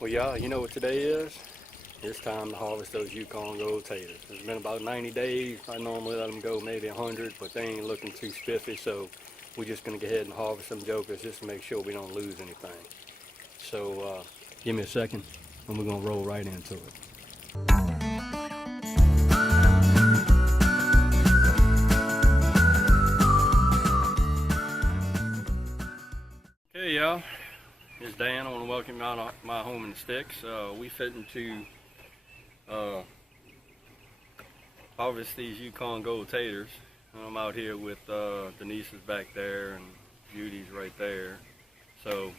Well, y'all, you know what today is? It's time to harvest those Yukon Gold taters. It's been about 90 days. I normally let them go maybe 100, but they ain't looking too spiffy, so we're just going to go ahead and harvest some jokers just to make sure we don't lose anything. So give me a second, and we're going to roll right into it. Okay, y'all. It's Dan. I want to welcome you out to my home in the sticks. We fitting to harvest these Yukon Gold taters. I'm out here with Denise is back there and Judy's right there. So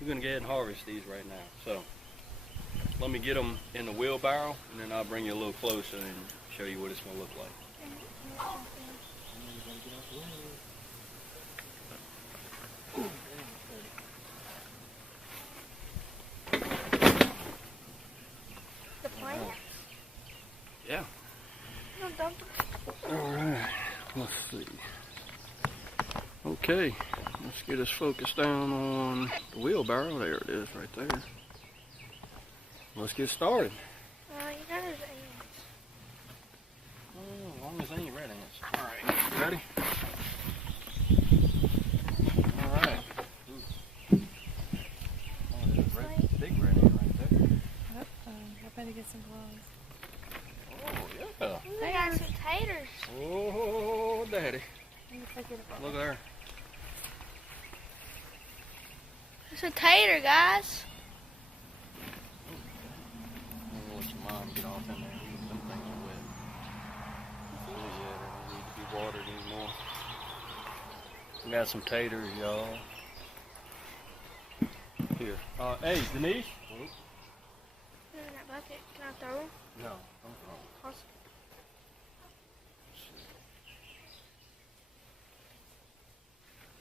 we're going to go ahead and harvest these right now. So let me get them in the wheelbarrow, and then I'll bring you a little closer and show you what it's going to look like. Yeah. Alright, let's see. Okay, let's get us focused down on the wheelbarrow. There it is, right there. Let's get started. You got his ants. Oh, as long as they ain't red ants. Alright, ready? Alright. Oh, there's a big red ant right there. I better get some gloves. Oh, yeah. They got some taters. Oh, daddy. Look at her. It's a tater, guys. I'm gonna let your mom get off in there. Them things are wet. Yeah, they don't need to be watered anymore. We got some taters, y'all. Here. Hey, Denise. In that bucket. Can I throw them? No, don't throw them.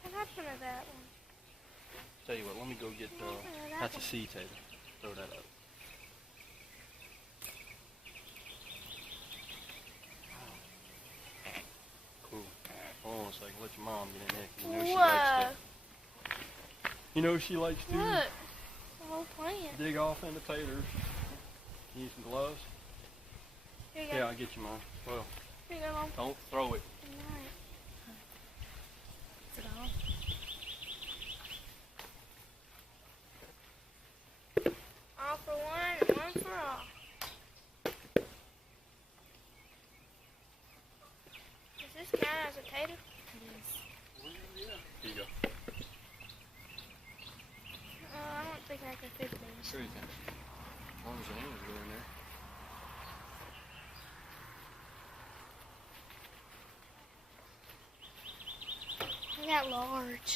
What happened to that one? Tell you what, let me go get that's a sea tater. Throw that up. Cool. Hold on a second, let your mom get in there. You know she likes to. You know she likes to. Look, the whole plant. Dig off into taters. Need some gloves? Here you go. Yeah, I'll get you mine. Well, Here you go, Mom. don't throw it. Alright. Is it all? All for one and one for all. Does this count as a tater? It is. Here you go. I don't think I can fit these. Sure you can. As long as your hands go in there. They got large.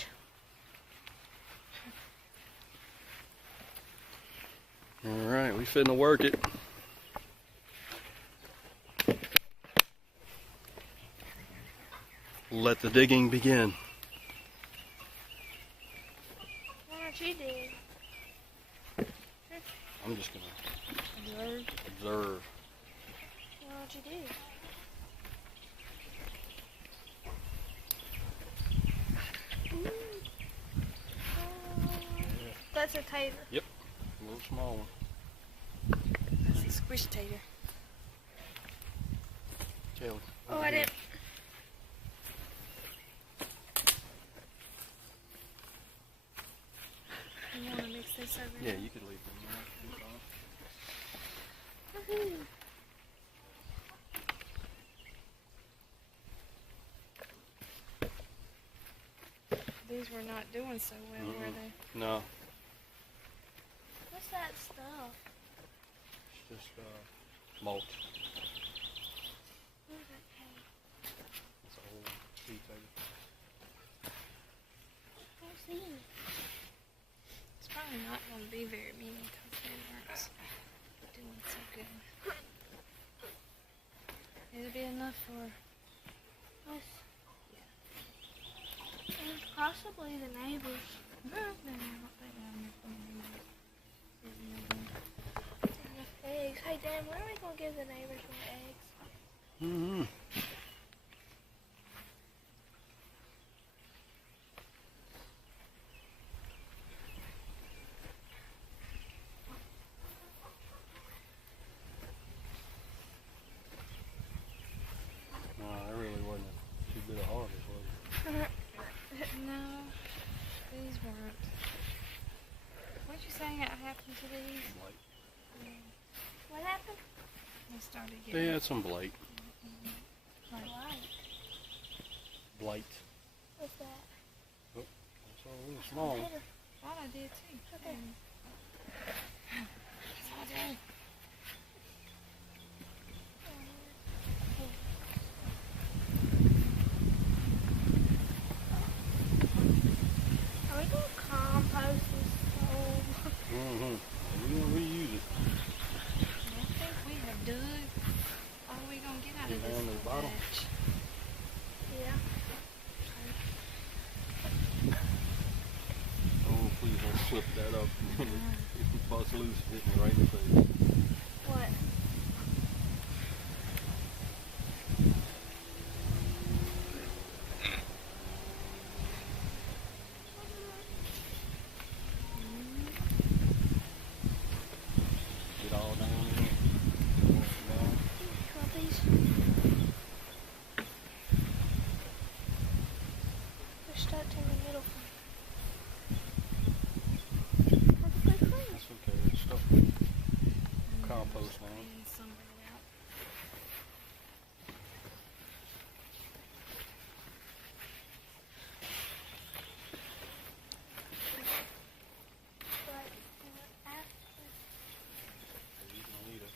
Alright, we finna work it. Let the digging begin. Why don't you dig? I'm just gonna observe. Why don't you dig? That's a tater. Yep, a little small one. That's a squish tater. Tail. Oh, I didn't. You want to mix this over? Yeah, you could leave them there. Woohoo. These were not doing so well, were they? No, What's that stuff? it's just mulch. What is that called? It's a whole sea tater. I don't see it. It's probably not going to be very many because they weren't doing so good. It'll be enough for Us. And possibly the neighbors. Enough eggs. Hey, Dan, when are we going to give the neighbors more eggs? Mm-hmm. into these. Blight. What happened? They started getting They had some blight. like, Blight. What's that? Oh, it's all a little small. Tater. thought I did too. Okay. Are we gonna compost this hole? We're gonna reuse it. I think we have dug all we gonna get out of this Down the little bottom. batch. Yeah. Oh, please don't flip that up. If you bust loose, hit me right in the face. What? Get all down in it. Want these? They're stuck in the middle. That's okay. It's stuff. Compost now. Clean some of it out. But after. You can eat it.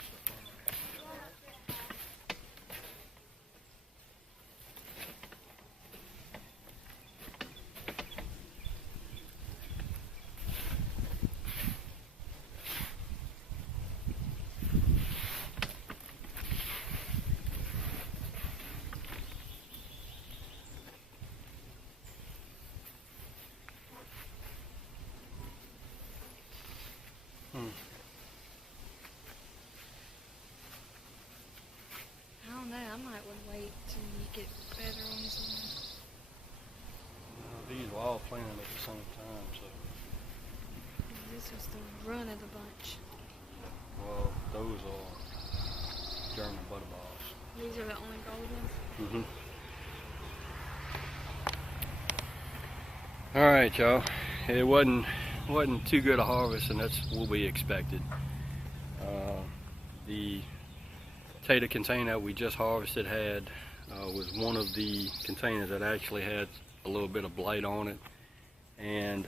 I don't know. I might would wait till you get better ones. These were all planted at the same time, so. This was the run of the bunch. Well, those are German butterballs. These are the only gold ones. All right, y'all. It wasn't too good a harvest, and that's what we expected. The tater container we just harvested was one of the containers that actually had a little bit of blight on it, and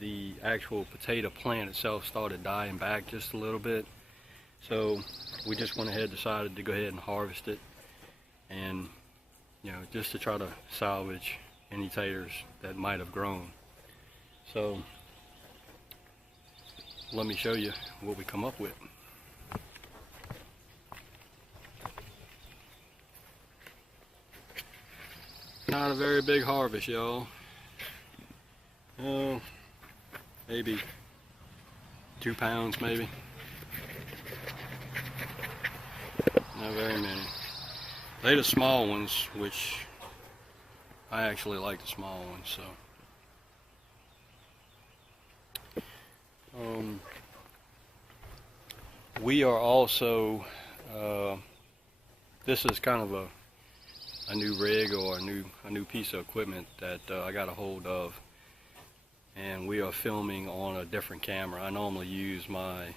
the actual potato plant itself started dying back just a little bit. So we just went ahead and decided to go ahead and harvest it, and just to try to salvage any taters that might have grown. So let me show you what we come up with. Not a very big harvest, y'all. Oh, maybe 2 pounds, maybe. Not very many. They're the small ones, which I actually like the small ones, so. We are also, this is kind of a new rig or a new piece of equipment that I got a hold of, and we are filming on a different camera. I normally use my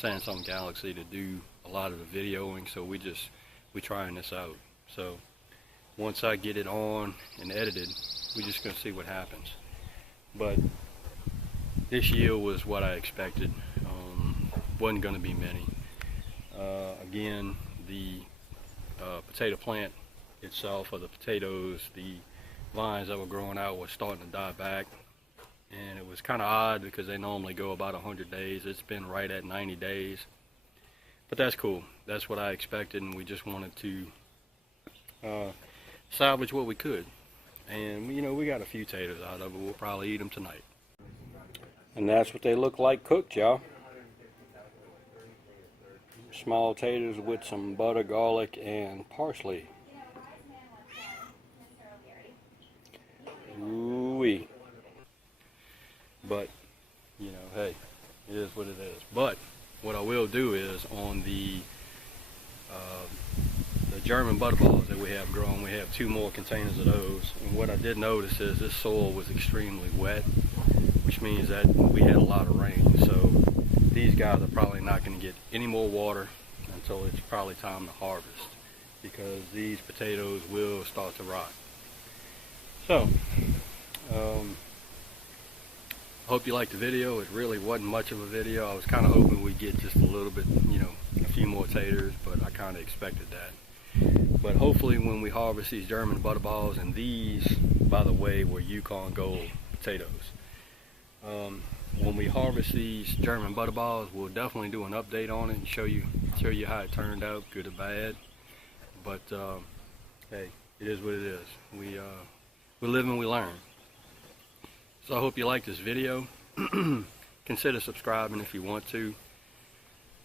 Samsung Galaxy to do a lot of the videoing, so we're trying this out. So once I get it on and edited, we're just gonna see what happens. But this yield was what I expected. Wasn't gonna be many. Again, the potato plant itself, or the potatoes, the vines that were growing out were starting to die back, and it was kind of odd because they normally go about 100 days. It's been right at 90 days, but that's cool. That's what I expected, and we just wanted to salvage what we could. And we got a few taters out of it. We'll probably eat them tonight. And that's what they look like cooked, y'all. Small taters with some butter, garlic, and parsley. Ooh-wee. But, hey, it is what it is. But what I will do is on the German butterballs that we have grown, we have 2 more containers of those. And what I did notice is this soil was extremely wet, which means that we had a lot of rain. So these guys are probably not going to get any more water until it's probably time to harvest, because these potatoes will start to rot. So, hope you liked the video. It really wasn't much of a video. I was kind of hoping we'd get just a little bit, a few more taters, but I kind of expected that. But hopefully when we harvest these German butterballs, and these, by the way, were Yukon Gold potatoes. When we harvest these German butterballs, we'll definitely do an update on it and show you how it turned out, good or bad. But hey, it is what it is. We live and we learn. So I hope you like this video. Consider subscribing if you want to.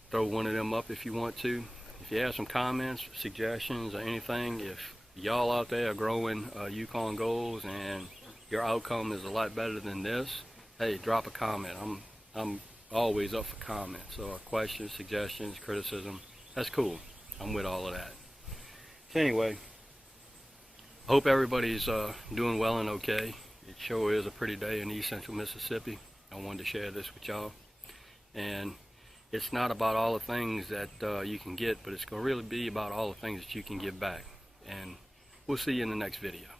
Throw one of them up if you want to. If you have some comments, suggestions, or anything, if y'all out there are growing Yukon Golds and your outcome is a lot better than this, hey, drop a comment. I'm always up for comments. So questions, suggestions, criticism, that's cool. I'm with all of that. So anyway, I hope everybody's doing well and okay. It sure is a pretty day in East Central Mississippi. I wanted to share this with y'all. And it's not about all the things that you can get, but it's going to really be about all the things that you can give back. And we'll see you in the next video.